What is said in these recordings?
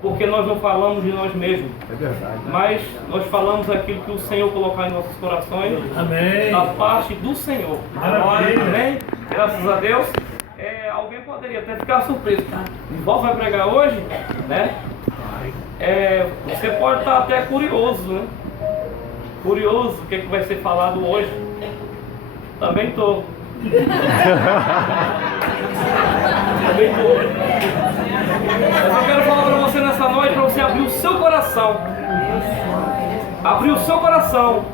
Porque nós não falamos de nós mesmos. É verdade. Mas nós falamos aquilo que o Senhor colocar em nossos corações. Amém. Da parte do Senhor. Maravilha. Amém? Graças a Deus. Alguém poderia até ficar surpreso. Igual vai pregar hoje, né? Você pode estar até curioso, né? Curioso o que vai ser falado hoje. Também estou. Também estou. Mas eu quero falar para você nessa noite, para você abrir o seu coração. Abrir o seu coração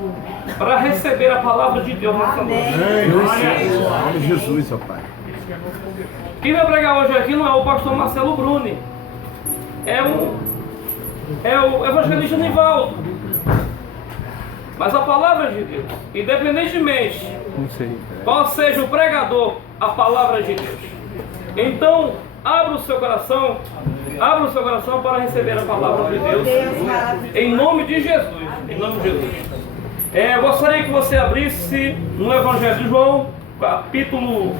para receber a palavra de Deus nessa noite. Amém. Jesus, ó Pai. Quem vai pregar hoje aqui não é o pastor Marcelo Bruni. É o evangelista Nivaldo. Mas a palavra de Deus, independentemente qual seja o pregador, a palavra de Deus. Então, abra o seu coração para receber a palavra de Deus. Em nome de Jesus. Em nome de Jesus. Eu gostaria que você abrisse no Evangelho de João, capítulo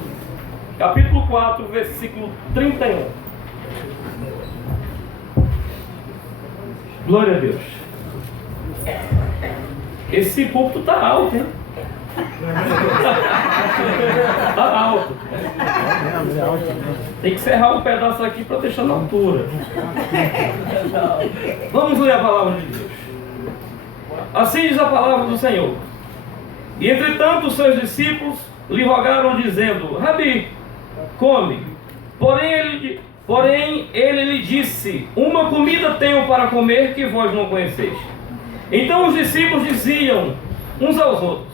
4, versículo 31. Glória a Deus. Esse púlpito está alto, hein? Está alto. Tem que serrar um pedaço aqui para deixar na altura. Vamos ler a palavra de Deus. Assim diz a palavra do Senhor. E entretanto os seus discípulos lhe rogaram dizendo: Rabi, come. Porém ele lhe disse: uma comida tenho para comer que vós não conheceis. Então os discípulos diziam uns aos outros: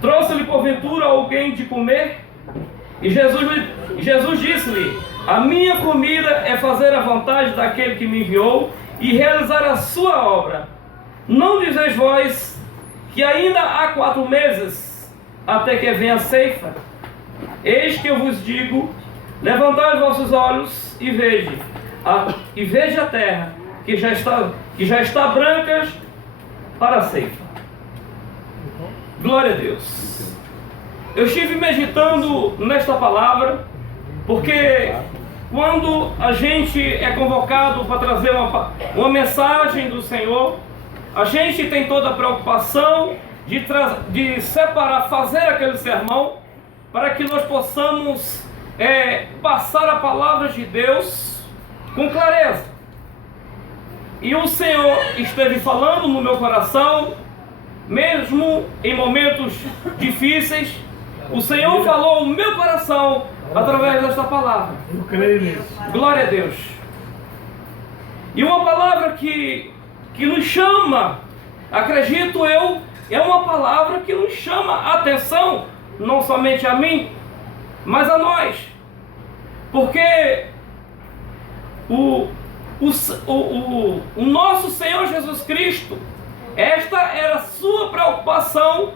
trouxe-lhe porventura alguém de comer? E Jesus disse-lhe: a minha comida é fazer a vontade daquele que me enviou e realizar a sua obra. Não dizeis vós que ainda há 4 meses até que venha a ceifa? Eis que eu vos digo: levantai os vossos olhos e veja a terra, que já está branca para a ceifa. Glória a Deus. Eu estive meditando nesta palavra, porque quando a gente é convocado para trazer uma mensagem do Senhor, a gente tem toda a preocupação de separar, fazer aquele sermão, para que nós possamos passar a palavra de Deus com clareza. E o Senhor esteve falando no meu coração, mesmo em momentos difíceis. O Senhor falou no meu coração através desta palavra. Eu creio nisso. Glória a Deus. E uma palavra que nos chama, acredito eu, é uma palavra que nos chama a atenção, não somente a mim, mas a nós. Porque o nosso Senhor Jesus Cristo, esta era a sua preocupação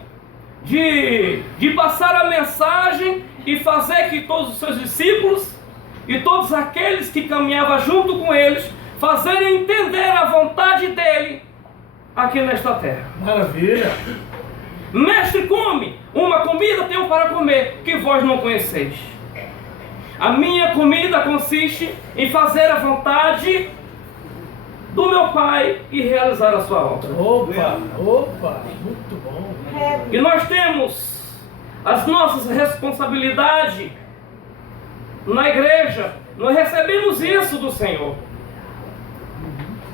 de passar a mensagem e fazer que todos os seus discípulos e todos aqueles que caminhavam junto com eles fazerem entender a vontade dele aqui nesta terra. Maravilha. Mestre, come, uma comida tenho para comer que vós não conheceis. A minha comida consiste em fazer a vontade do meu Pai e realizar a sua obra. Opa, muito bom. E nós temos as nossas responsabilidades na igreja. Nós recebemos isso do Senhor.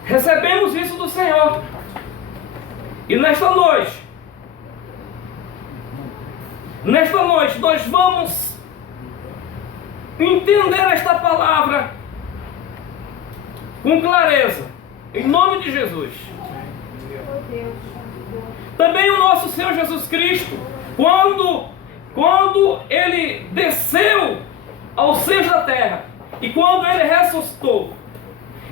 Recebemos isso do Senhor. E nesta noite nós vamos entender esta palavra com clareza, em nome de Jesus. Também o nosso Senhor Jesus Cristo, quando ele desceu ao seio da terra e quando ele ressuscitou,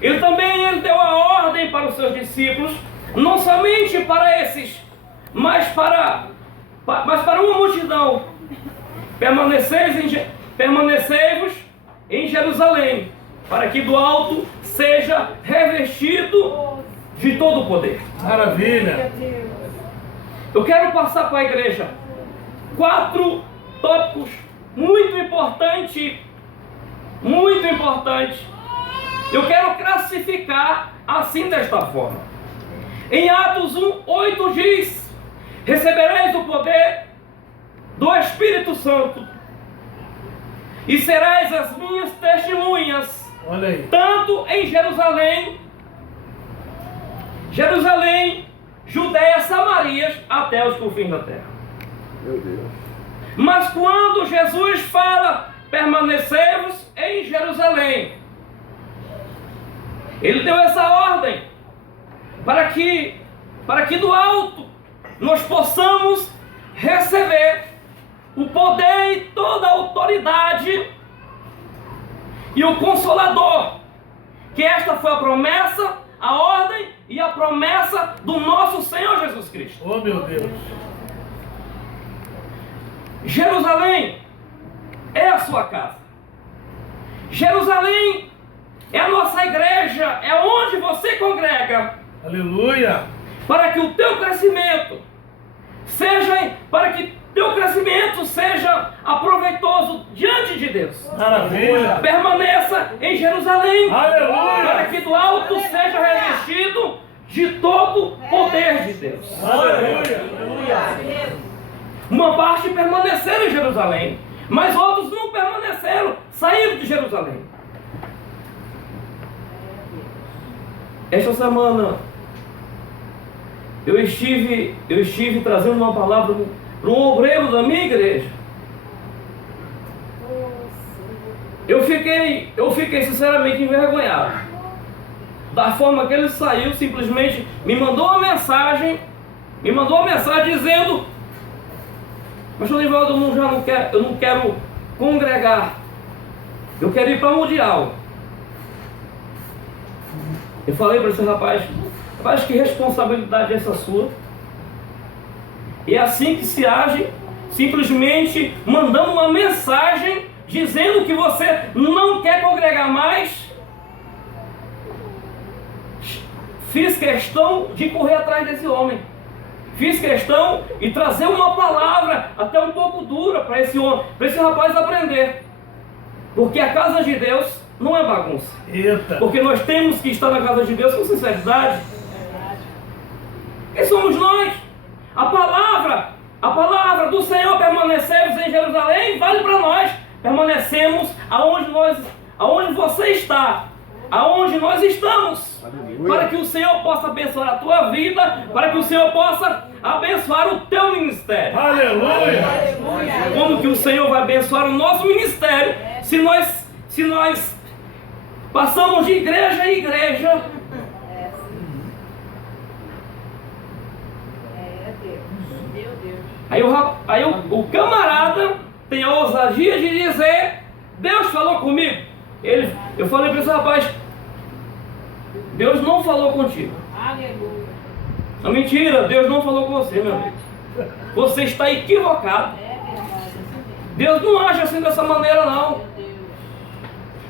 ele deu a ordem para os seus discípulos, não somente para esses, mas para uma multidão: permanecei-vos em Jerusalém, para que do alto seja revestido de todo o poder. Maravilha. Eu quero passar para a igreja 4 tópicos muito importantes Eu quero classificar assim desta forma. Em Atos 1:8 diz: recebereis o poder do Espírito Santo e sereis as minhas testemunhas, Olha aí. tanto em Jerusalém, Judéia, Samaria, até os confins da terra. Meu Deus. Mas quando Jesus fala, permanecemos em Jerusalém, Ele deu essa ordem para que do alto nós possamos receber o poder e toda a autoridade e o Consolador, que esta foi a promessa, a ordem e a promessa do nosso Senhor Jesus Cristo. Oh, meu Deus. Jerusalém é a sua casa. Jerusalém é a nossa igreja, é onde você congrega, Aleluia. para que o teu crescimento seja aproveitoso diante de Deus. Maravilha. Permaneça em Jerusalém, Aleluia. para que do alto seja revestido de todo o poder de Deus. Aleluia. Uma parte permaneceram em Jerusalém, mas outros não permaneceram, saíram de Jerusalém. Esta semana eu estive trazendo uma palavra para um obreiro da minha igreja. Eu fiquei sinceramente envergonhado da forma que ele saiu. Simplesmente me mandou uma mensagem dizendo: pastor Nivaldo, eu não quero congregar, eu quero ir para Mundial. Eu falei para esse rapaz, que responsabilidade é essa sua? E é assim que se age, simplesmente mandando uma mensagem dizendo que você não quer congregar mais. Fiz questão de correr atrás desse homem. Fiz questão de trazer uma palavra até um pouco dura para esse homem, para esse rapaz aprender. Porque a casa de Deus não é bagunça. Eita. Porque nós temos que estar na casa de Deus com sinceridade. Quem somos nós? A palavra do Senhor, permanecemos em Jerusalém, vale para nós. Permanecemos aonde você está, aonde nós estamos. Aleluia. Para que o Senhor possa abençoar a tua vida, para que o Senhor possa abençoar o teu ministério. Aleluia. Como que o Senhor vai abençoar o nosso ministério se nós passamos de igreja em igreja? Aí o camarada tem a ousadia de dizer: Deus falou comigo. Eu falei para esse rapaz: Deus não falou contigo. Aleluia. É mentira, Deus não falou com você, meu amigo. Você está equivocado. É verdade. Deus não age assim dessa maneira, não.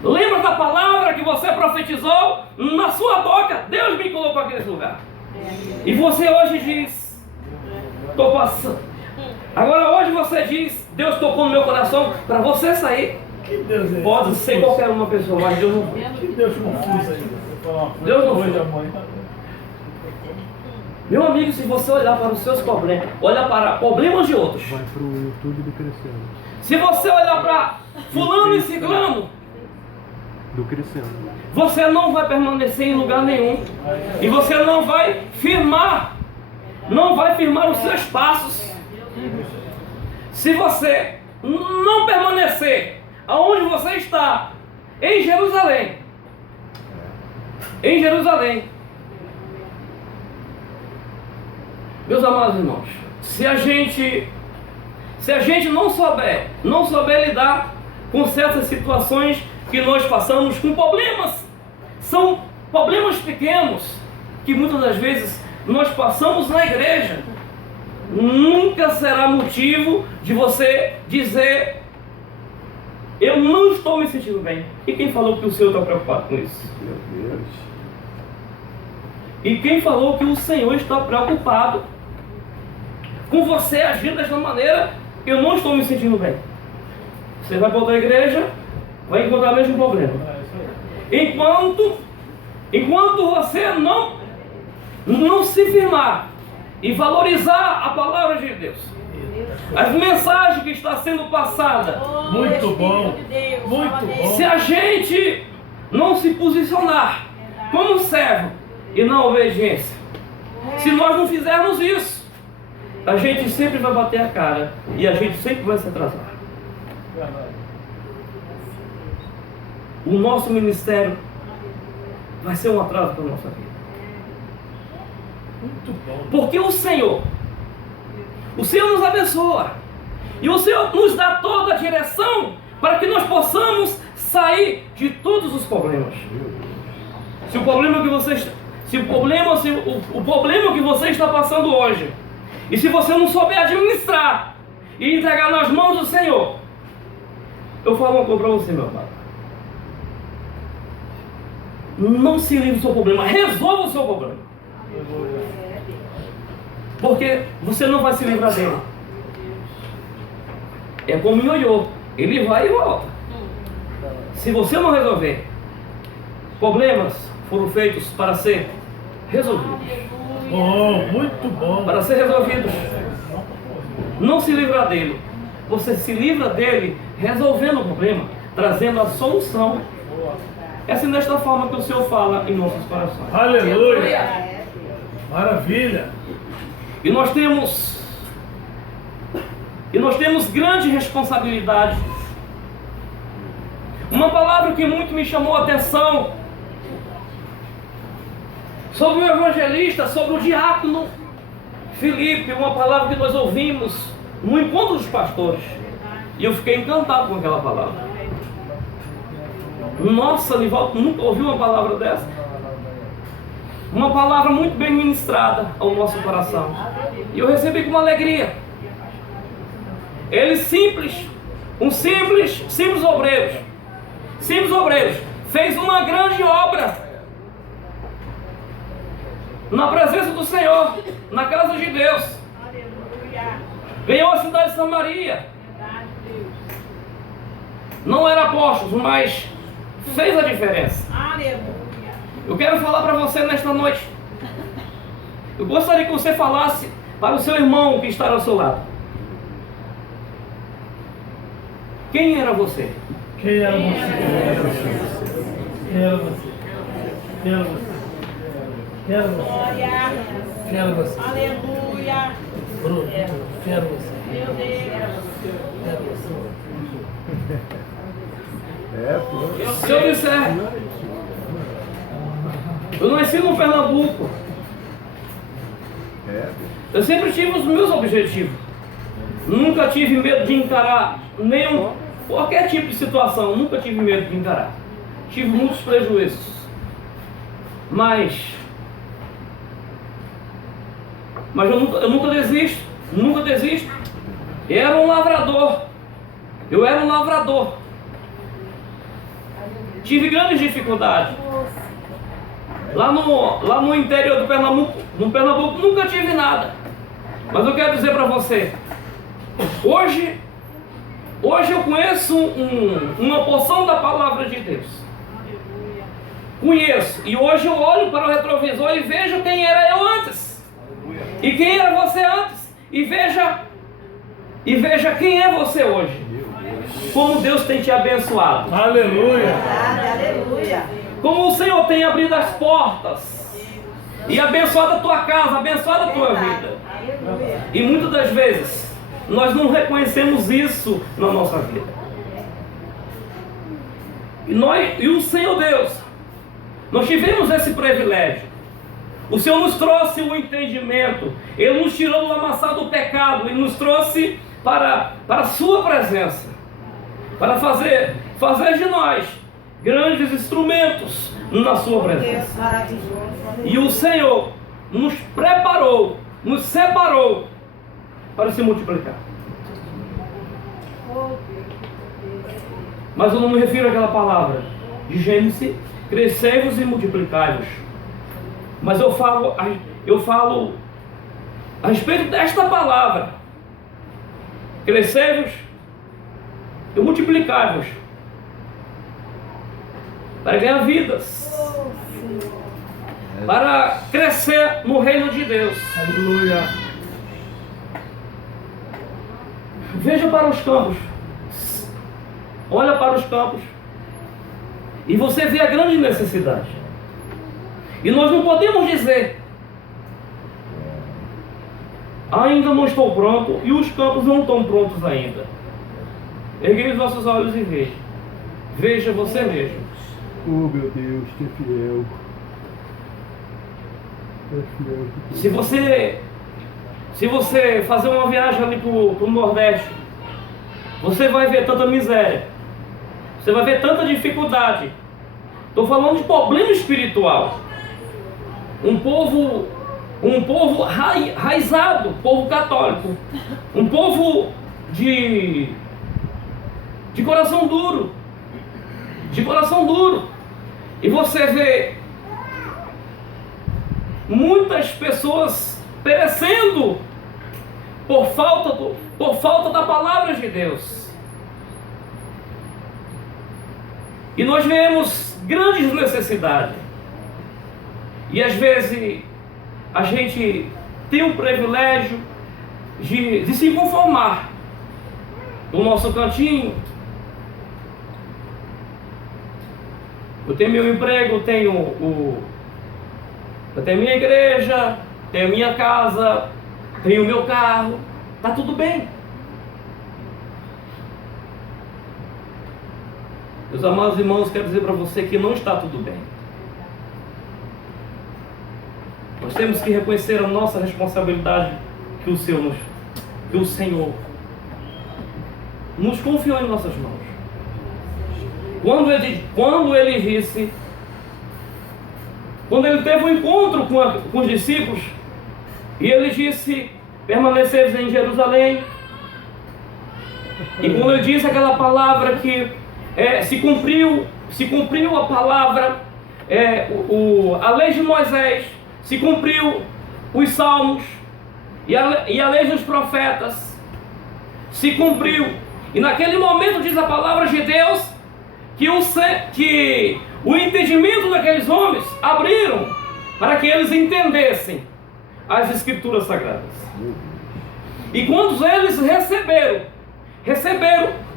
Lembra da palavra que você profetizou na sua boca? Deus me colocou aqui nesse lugar. E você hoje diz: estou passando. Agora hoje você diz: Deus tocou no meu coração para você sair. Que Deus é esse? Pode ser qualquer uma pessoa, mas Deus não foi. Que Deus confuso aí. Deus não foi. Meu amigo, se você olhar para os seus problemas, olhar para problemas de outros, Vai pro YouTube do Crescendo. se você olhar para fulano e ciclano, Do Crescendo. você não vai permanecer em lugar nenhum. E você não vai firmar os seus passos. Se você não permanecer aonde você está, em Jerusalém, meus amados irmãos, se a gente não souber lidar com certas situações que nós passamos, com problemas, são problemas pequenos que muitas das vezes nós passamos na igreja, nunca será motivo de você dizer: eu não estou me sentindo bem. E quem falou que o Senhor está preocupado com isso? Meu Deus. E quem falou que o Senhor está preocupado com você agindo desta maneira? Eu não estou me sentindo bem. Você vai para outra igreja, vai encontrar o mesmo problema. Enquanto você não se firmar e valorizar a palavra de Deus, as mensagens que está sendo passada, Muito bom. Muito bom. se a gente não se posicionar como servo e na obediência, se nós não fizermos isso, a gente sempre vai bater a cara e a gente sempre vai se atrasar. O nosso ministério vai ser um atraso para a nossa vida. Muito bom. Porque o Senhor nos abençoa. E o Senhor nos dá toda a direção para que nós possamos sair de todos os problemas. Se o problema que você está passando hoje, e se você não souber administrar e entregar nas mãos do Senhor, eu falo uma coisa para você, meu pai. Não se livre do seu problema, resolva o seu problema. Porque você não vai se livrar dele. É como um ioiô, ele vai e volta. Se você não resolver, problemas foram feitos para ser resolvidos. Bom, muito bom. Para ser resolvidos. Não se livrar dele. Você se livra dele resolvendo o problema, trazendo a solução. É assim desta forma que o Senhor fala em nossos corações. Aleluia. Maravilha. E nós temos grande responsabilidade. Uma palavra que muito me chamou a atenção sobre o evangelista, sobre o diácono Filipe, uma palavra que nós ouvimos no encontro dos pastores. E eu fiquei encantado com aquela palavra. Nossa, Nivaldo, nunca ouvi uma palavra dessa. Uma palavra muito bem ministrada ao nosso coração. E eu recebi com uma alegria. Ele simples obreiros, fez uma grande obra na presença do Senhor, na casa de Deus. Ganhou a cidade de Samaria. Não era apóstolo, mas fez a diferença. Eu quero falar para você nesta noite. Eu gostaria que você falasse para o seu irmão que está ao seu lado. Quem era você? Quem era você? Quem era você? Quem era você? Quem era você? Quem era você? Aleluia. Bruno, quem era você? Meu Deus. Quem era você? Se eu disser, eu nasci no Pernambuco. Eu sempre tive os meus objetivos. Nunca tive medo de encarar qualquer tipo de situação. Nunca tive medo de encarar. Tive muitos prejuízos. Mas eu nunca desisto. Nunca desisto. Eu era um lavrador. Tive grandes dificuldades. Lá no interior do Pernambuco, nunca tive nada. Mas eu quero dizer para você, hoje eu conheço uma porção da palavra de Deus. Conheço. E hoje eu olho para o retrovisor e vejo quem era eu antes. E quem era você antes. E veja quem é você hoje. Como Deus tem te abençoado. Aleluia. Aleluia. Como o Senhor tem abrido as portas e abençoado a tua casa, abençoado a tua vida. Aleluia. E muitas das vezes nós não reconhecemos isso na nossa vida. E o Senhor Deus, nós tivemos esse privilégio. O Senhor nos trouxe o entendimento. Ele nos tirou do lamaçal do pecado e nos trouxe para a sua presença, para fazer de nós grandes instrumentos na sua presença. Deus maravilhoso. E o Senhor nos preparou, nos separou para se multiplicar. Mas eu não me refiro àquela palavra de Gênesis, crescei-vos e multiplicai-vos. Mas eu falo a respeito desta palavra, crescei-vos e multiplicai-vos. para ganhar vidas, para crescer no reino de Deus. Aleluia. Veja para os campos, olha para os campos e você vê a grande necessidade. E nós não podemos dizer: ainda não estou pronto e os campos não estão prontos ainda. Erguei os nossos olhos e veja. Veja você mesmo. Oh meu Deus, que é fiel. É fiel. Se você fazer uma viagem ali para o Nordeste, você vai ver tanta miséria, você vai ver tanta dificuldade. Estou falando de problema espiritual. Um povo raizado, povo católico, um povo de coração duro, e você vê muitas pessoas perecendo por falta da palavra de Deus. E nós vemos grandes necessidades. E às vezes a gente tem o privilégio de se conformar com o nosso cantinho. Eu tenho meu emprego, eu tenho minha igreja, tenho minha casa, tenho meu carro, está tudo bem. Meus amados irmãos, quero dizer para você que não está tudo bem. Nós temos que reconhecer a nossa responsabilidade que o Senhor nos confiou em nossas mãos. Quando ele teve um encontro com os discípulos, e ele disse: permaneceis em Jerusalém. E quando ele disse aquela palavra que se cumpriu a palavra, a lei de Moisés, se cumpriu os salmos e a lei dos profetas, se cumpriu. E naquele momento diz a palavra de Deus que o entendimento daqueles homens abriram para que eles entendessem as Escrituras Sagradas. E quando eles receberam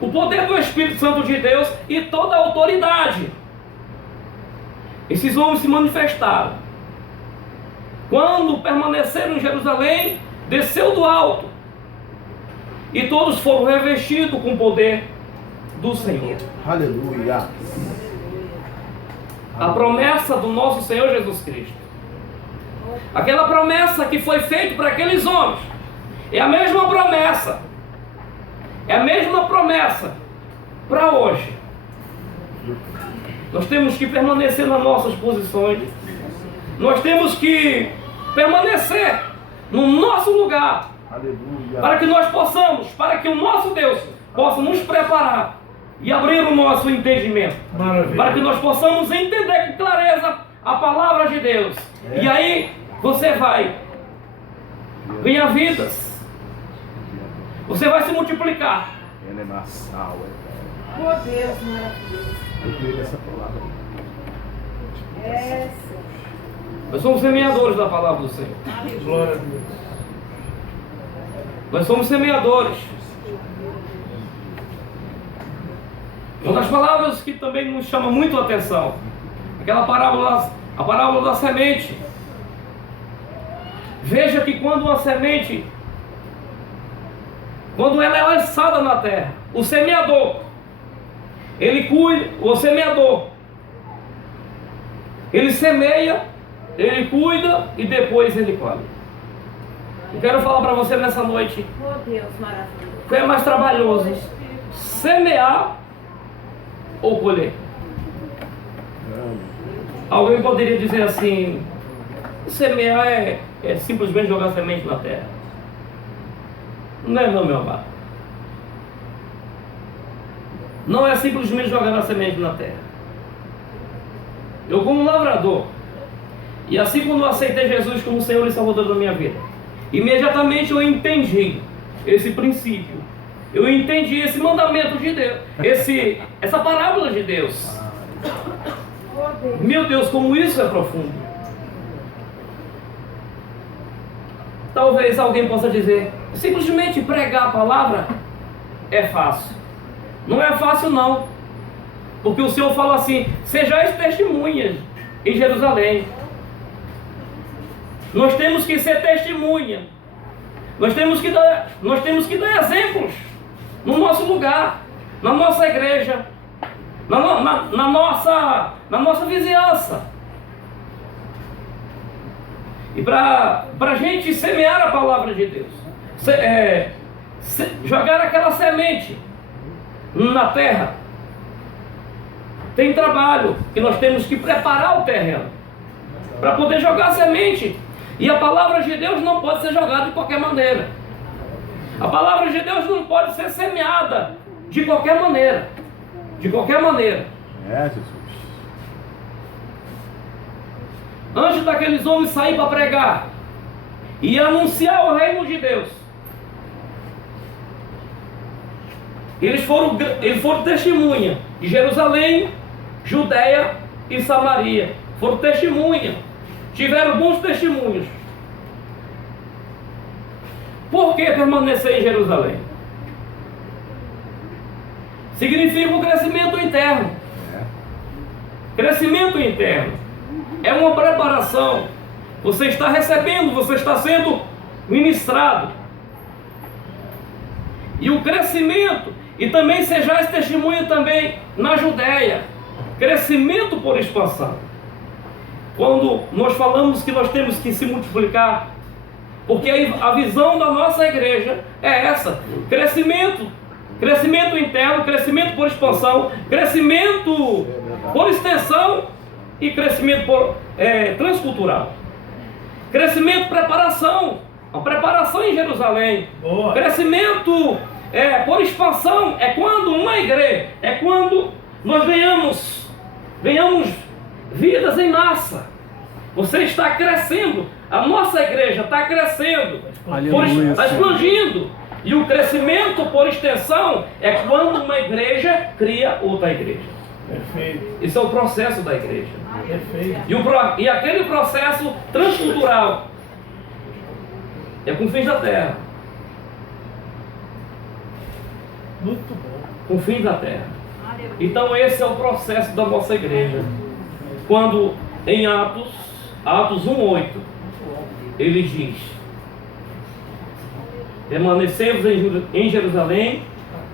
o poder do Espírito Santo de Deus e toda a autoridade, esses homens se manifestaram. Quando permaneceram em Jerusalém, desceu do alto e todos foram revestidos com o poder do Senhor. Aleluia. A promessa do nosso Senhor Jesus Cristo, aquela promessa que foi feita para aqueles homens, é a mesma promessa para hoje. Nós temos que permanecer nas nossas posições, nós temos que permanecer no nosso lugar. Aleluia. Para que o nosso Deus possa nos preparar e abrir o nosso entendimento. Maravilha. Para que nós possamos entender com clareza a palavra de Deus. E aí você vai ganhar vidas. Você vai se multiplicar. Ele é maçal, Oh, Deus maravilhoso. Eu creio nessa palavra. Nós somos semeadores da palavra do Senhor. Glória a Deus. Nós somos semeadores. Uma das palavras que também nos chama muito a atenção, a parábola da semente. Veja que quando uma semente, quando ela é lançada na terra, o semeador, ele semeia, ele cuida e depois ele colhe. Eu quero falar para você nessa noite, Oh, Deus maravilhoso. o que é mais trabalhoso, semear ou colher? Alguém poderia dizer assim: semear é simplesmente jogar semente na terra. Não é não, meu amado. Não é simplesmente jogar a semente na terra. Eu, como lavrador, e assim quando eu aceitei Jesus como Senhor e Salvador da minha vida, imediatamente eu entendi esse princípio, eu entendi esse mandamento de Deus, essa parábola de Deus. Meu Deus, como isso é profundo. Talvez alguém possa dizer, simplesmente pregar a palavra é fácil. Não é fácil não. Porque o Senhor fala assim, sejais testemunhas em Jerusalém. Nós temos que ser testemunha. Nós temos que dar exemplos no nosso lugar, na nossa igreja, na nossa vizinhança. E para a gente semear a palavra de Deus, jogar aquela semente na terra, tem trabalho, que nós temos que preparar o terreno para poder jogar a semente. E a palavra de Deus não pode ser jogada de qualquer maneira. A palavra de Deus não pode ser semeada de qualquer maneira. De qualquer maneira. É, Jesus. Antes daqueles homens saírem para pregar e anunciar o reino de Deus, eles foram testemunha de Jerusalém, Judeia e Samaria. Foram testemunha. Tiveram bons testemunhos. Por que permanecer em Jerusalém? Significa um crescimento interno. Crescimento interno é uma preparação. Você está recebendo, você está sendo ministrado. E o crescimento, e também sejais testemunha também na Judeia. Crescimento por expansão. Quando nós falamos que nós temos que se multiplicar, porque a visão da nossa igreja é essa: crescimento interno, crescimento por expansão, crescimento por extensão e crescimento transcultural. Crescimento, preparação, a preparação em Jerusalém. Boa. Crescimento por expansão é quando uma igreja, é quando nós venhamos vidas em massa. Você está crescendo, a nossa igreja está crescendo, está expandindo. E o crescimento por extensão é quando uma igreja cria outra igreja. Perfeito. Esse é o processo da igreja. Perfeito. E aquele processo transcultural é com fins da terra. Muito bom. Com fins da terra. Então esse é o processo da nossa igreja. Quando em Atos 1:8, ele diz: permanecemos em Jerusalém,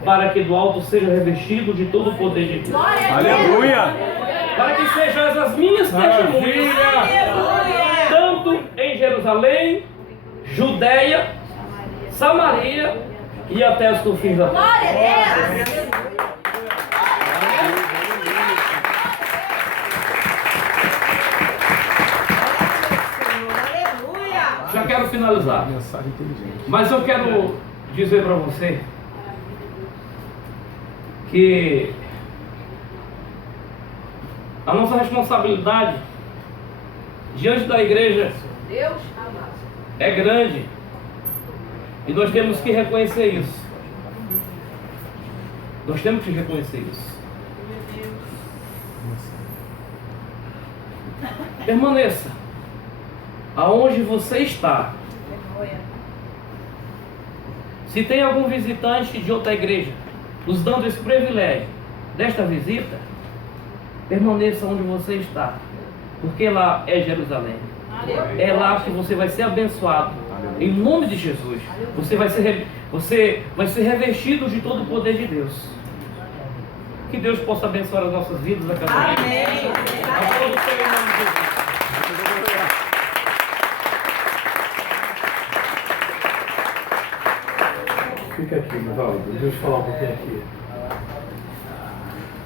para que do alto seja revestido de todo o poder de Deus. Aleluia! Para que sejais as minhas testemunhas, tanto em Jerusalém, Judeia, Samaria e até os confins da terra. Já quero finalizar, Mensagem inteligente. mas eu quero dizer para você que a nossa responsabilidade diante da igreja é grande e nós temos que reconhecer isso. Nós temos que reconhecer isso. Permaneça aonde você está. Se tem algum visitante de outra igreja nos dando esse privilégio desta visita, permaneça onde você está, porque lá é Jerusalém. É lá que você vai ser abençoado, em nome de Jesus. Você vai ser revestido de todo o poder de Deus. Que Deus possa abençoar as nossas vidas a cada dia. Amém. Aplauda o Senhor em nome de Jesus. Fica aqui, Nivaldo. Deixa eu te falar um pouquinho aqui.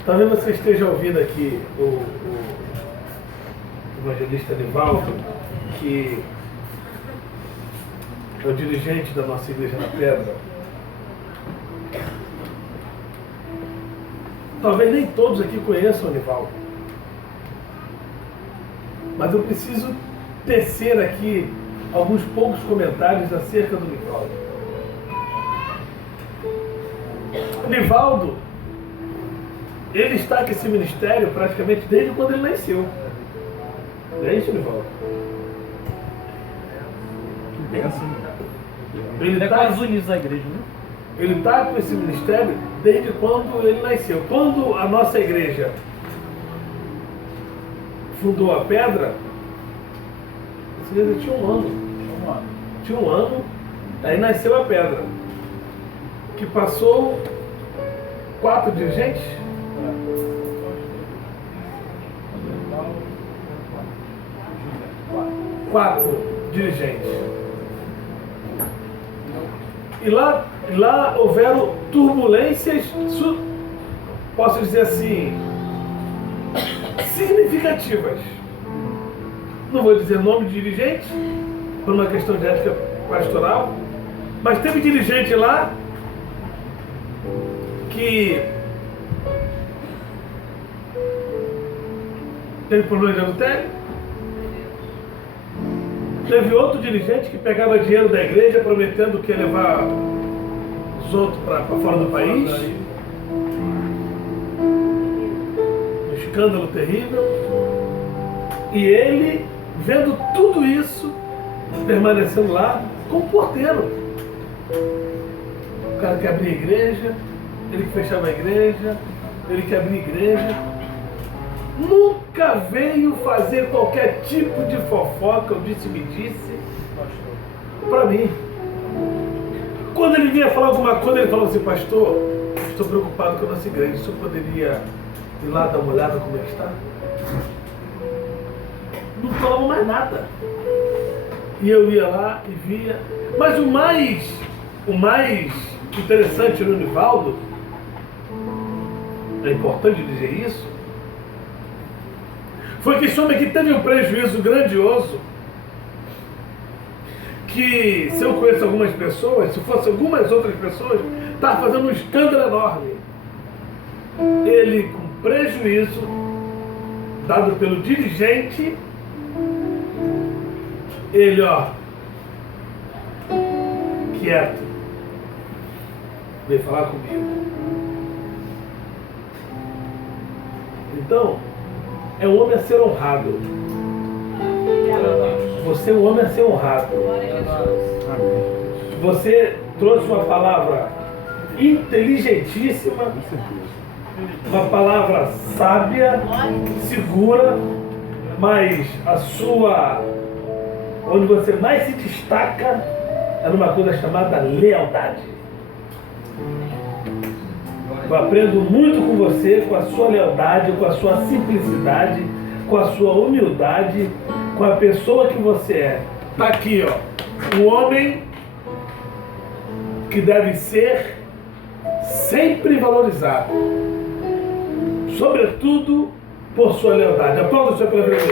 Talvez você esteja ouvindo aqui o evangelista Nivaldo, que é o dirigente da nossa igreja na Pedra. Talvez nem todos aqui conheçam o Nivaldo, mas eu preciso tecer aqui alguns poucos comentários acerca do Nivaldo. O Nivaldo ele está com esse ministério praticamente desde quando ele nasceu. Não é isso, Nivaldo? Que benção. Ele É está quase unidos à igreja, né? Ele está com esse ministério desde quando ele nasceu. Quando a nossa igreja fundou a pedra, essa igreja tinha um ano. Tinha um ano, aí nasceu a pedra. Que passou 4 dirigentes. 4 dirigentes. E lá houveram turbulências, posso dizer assim, significativas. Não vou dizer nome de dirigente, por uma questão de ética pastoral, mas teve dirigente lá que teve problema de adultério. Teve outro dirigente que pegava dinheiro da igreja prometendo que ia levar os outros para fora do país. Um escândalo terrível. E ele, vendo tudo isso, permanecendo lá como porteiro. O cara que abria a igreja, ele que fechava a igreja, ele que abria a igreja. Nunca veio fazer qualquer tipo de fofoca ou disse-me-disse para mim. Quando ele vinha falar alguma coisa, ele falou assim: pastor, estou preocupado com a nossa igreja, o senhor poderia ir lá dar uma olhada como é que está? Não falava mais nada. E eu ia lá e via. Mas o mais interessante no Nivaldo, é importante dizer isso, foi que esse homem aqui teve um prejuízo grandioso, que se eu conheço algumas pessoas, se fosse algumas outras pessoas, estava fazendo um escândalo enorme. Ele, com prejuízo dado pelo dirigente, ele, quieto, veio falar comigo. Então, é um homem a ser honrado. Você é um homem a ser honrado. Você trouxe uma palavra inteligentíssima, uma palavra sábia, segura, mas onde você mais se destaca é numa coisa chamada lealdade. Eu aprendo muito com você, com a sua lealdade, com a sua simplicidade, com a sua humildade, com a pessoa que você é. Está aqui, um homem que deve ser sempre valorizado, sobretudo por sua lealdade. Aplauda o seu pela vida.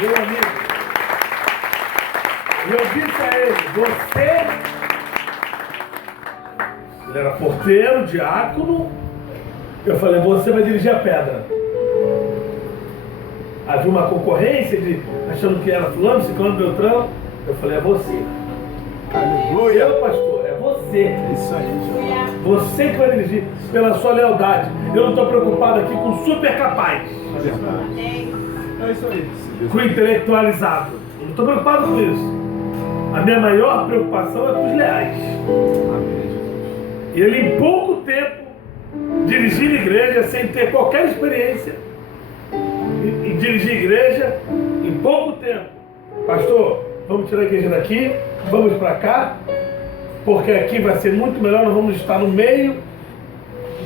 Meu amigo, eu disse a ele: ele era porteiro, diácono. Eu falei: você vai dirigir a pedra. Havia uma concorrência achando que era fulano, ciclano, beltrano. Eu falei: é você. Aleluia. Eu, pastor, é você. É isso aí. Você que vai dirigir pela sua lealdade. Eu não estou preocupado aqui com o super capaz, É verdade. É isso aí. com o intelectualizado. Eu não estou preocupado com isso. A minha maior preocupação é com os leais. Amém, Jesus. E ele, em pouco tempo, dirigindo igreja sem ter qualquer experiência em dirigir igreja, em pouco tempo: pastor, vamos tirar a igreja daqui, vamos para cá, porque aqui vai ser muito melhor, nós vamos estar no meio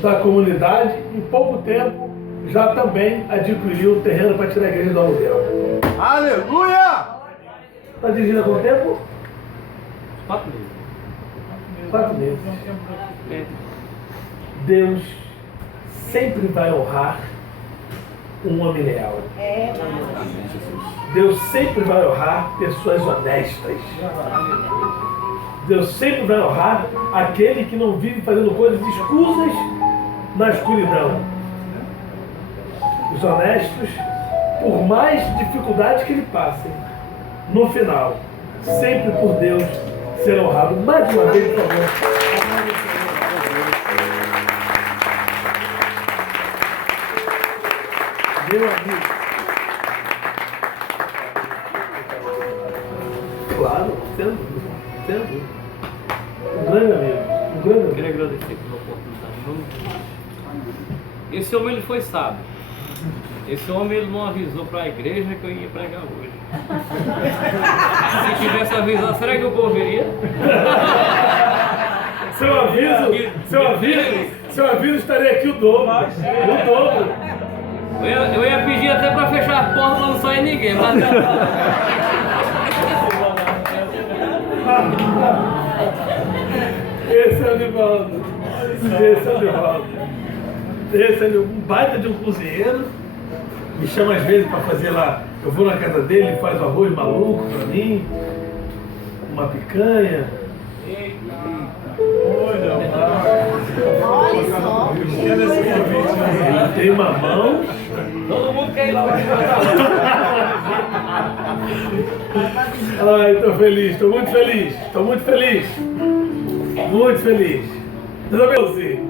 da comunidade. Em pouco tempo, já também adquiriu o terreno para tirar a igreja do aluguel. Aleluia! Está dirigindo há quanto tempo? 4 meses. 4 meses. Deus sempre vai honrar um homem leal. Amém, Jesus. Deus sempre vai honrar pessoas honestas. Deus sempre vai honrar aquele que não vive fazendo coisas escusas na escuridão. Os honestos, por mais dificuldades que ele passem, no final, sempre por Deus, serão honrados. Mais uma vez, por favor. Meu amigo. Claro, sendo. Um grande amigo. Eu queria agradecer pela oportunidade. Esse homem ele foi sábio. Esse homem ele não avisou para a igreja que eu ia pregar hoje. Se tivesse avisado, será que o povo iria? Seu aviso estaria aqui o dobro. O dobro. Eu ia pedir até para fechar a porta para não sair ninguém. Mas... Esse é o Nivaldo. Esse é um baita de um cozinheiro. Me chama às vezes para fazer lá. Eu vou na casa dele, ele faz o arroz maluco para mim, uma picanha. Olha só. Ele tem mamão. Todo mundo quer ir lá. Ai, estou feliz, estou muito feliz. Muito feliz. Deus abençoe.